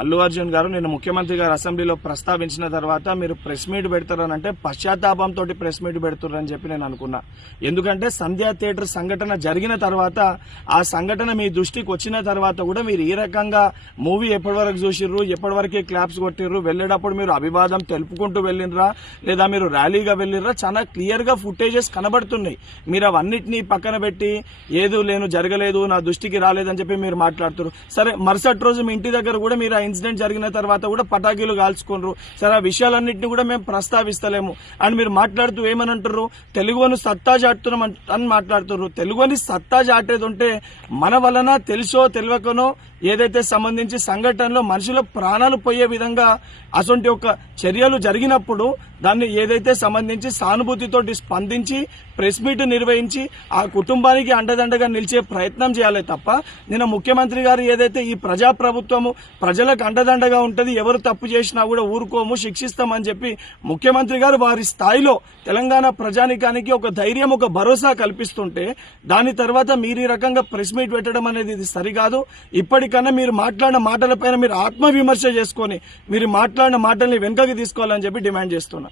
అల్లు అర్జున్ గారు నిన్న ముఖ్యమంత్రి గారు అసెంబ్లీలో ప్రస్తావించిన తర్వాత మీరు ప్రెస్ మీట్ పెడతారనంటే పశ్చాత్తాపంతో ప్రెస్ మీట్ పెడుతున్నారని చెప్పి నేను అనుకున్నా. ఎందుకంటే సంధ్యా థియేటర్ సంఘటన జరిగిన తర్వాత ఆ సంఘటన మీ దృష్టికి వచ్చిన తర్వాత కూడా మీరు ఈ రకంగా మూవీ ఎప్పటి వరకు చూసిర్రు, ఎప్పటి వరకే క్లాప్స్ కొట్టిర్రు, వెళ్లేటప్పుడు మీరు అభివాదం తెలుపుకుంటూ వెళ్ళినరా లేదా మీరు ర్యాలీగా వెళ్ళినరా, చాలా క్లియర్ గా ఫుటేజెస్ కనబడుతున్నాయి. మీరు అవన్నిటినీ పక్కన పెట్టి ఏదో లేను జరగలేదు నా దృష్టికి రాలేదని చెప్పి మీరు మాట్లాడుతున్నారు. సరే మరుసటి రోజు మీ ఇంటి దగ్గర కూడా మీరు ఇన్సిడెంట్ జరిగిన తర్వాత కూడా పటాకీలు కాల్చుకున్నారు. సరే ఆ విషయాలన్నింటినీ కూడా మేము ప్రస్తావిస్తలేము అని మీరు మాట్లాడుతూ ఏమని అంటారు, తెలుగుని సత్తా చాటుతున్నాం అని మాట్లాడుతున్నారు. తెలుగుని సత్తా చాటేది ఉంటే మన వలన తెలుసో తెలియకనో ఏదైతే సంబంధించి సంఘటనలో మనుషుల ప్రాణాలు పోయే విధంగా అటువంటి ఒక చర్యలు జరిగినప్పుడు దాన్ని ఏదైతే సంబంధించి సానుభూతితోటి స్పందించి ప్రెస్ మీట్ నిర్వహించి ఆ కుటుంబానికి అండదండగా నిలిచే ప్రయత్నం చేయాలి తప్ప నిన్న ముఖ్యమంత్రి గారు ఏదైతే ఈ ప్రజాప్రభుత్వము ప్రజలకు అండదండగా ఉంటది, ఎవరు తప్పు చేసినా కూడా ఊరుకోము శిక్షిస్తామని చెప్పి ముఖ్యమంత్రి గారు వారి స్థాయిలో తెలంగాణ ప్రజానికానికి ఒక ధైర్యం ఒక భరోసా కల్పిస్తుంటే దాని తర్వాత మీరు ఈ రకంగా ప్రెస్ మీట్ పెట్టడం అనేది ఇది సరికాదు. ఇప్పటికన్నా మీరు మాట్లాడిన మాటలపైన మీరు ఆత్మవిమర్శ చేసుకొని మీరు మాట్లాడిన మాటల్ని వెనుకకి తీసుకోవాలని చెప్పి డిమాండ్ చేస్తున్నా.